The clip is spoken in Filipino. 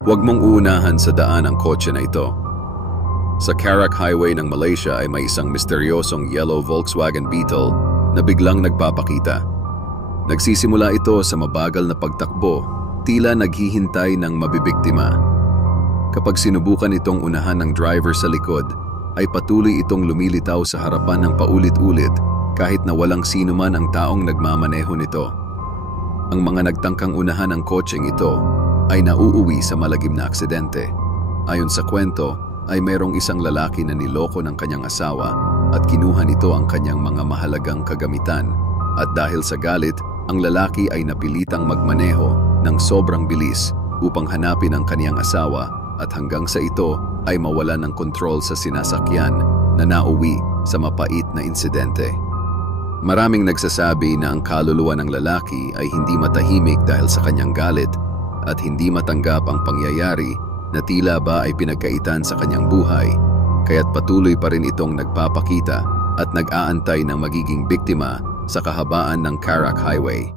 Huwag mong uunahan sa daan ang kotse na ito. Sa Karak Highway ng Malaysia ay may isang misteryosong yellow Volkswagen Beetle na biglang nagpapakita. Nagsisimula ito sa mabagal na pagtakbo, tila naghihintay ng mabibiktima. Kapag sinubukan itong unahan ng driver sa likod, ay patuloy itong lumilitaw sa harapan ng paulit-ulit kahit na walang sino man ang taong nagmamaneho nito. Ang mga nagtangkang unahan ng kotseng ito ay nauuwi sa malagim na aksidente. Ayon sa kwento, ay mayroong isang lalaki na niloko ng kanyang asawa at kinuha nito ang kanyang mga mahalagang kagamitan. At dahil sa galit, ang lalaki ay napilitang magmaneho ng sobrang bilis upang hanapin ang kanyang asawa at hanggang sa ito ay mawala ng kontrol sa sinasakyan na nauwi sa mapait na insidente. Maraming nagsasabi na ang kaluluwa ng lalaki ay hindi matahimik dahil sa kanyang galit at hindi matanggap ang pangyayari na tila ba ay pinagkaitan sa kanyang buhay, kaya't patuloy pa rin itong nagpapakita at nag-aantay ng magiging biktima sa kahabaan ng Karak Highway.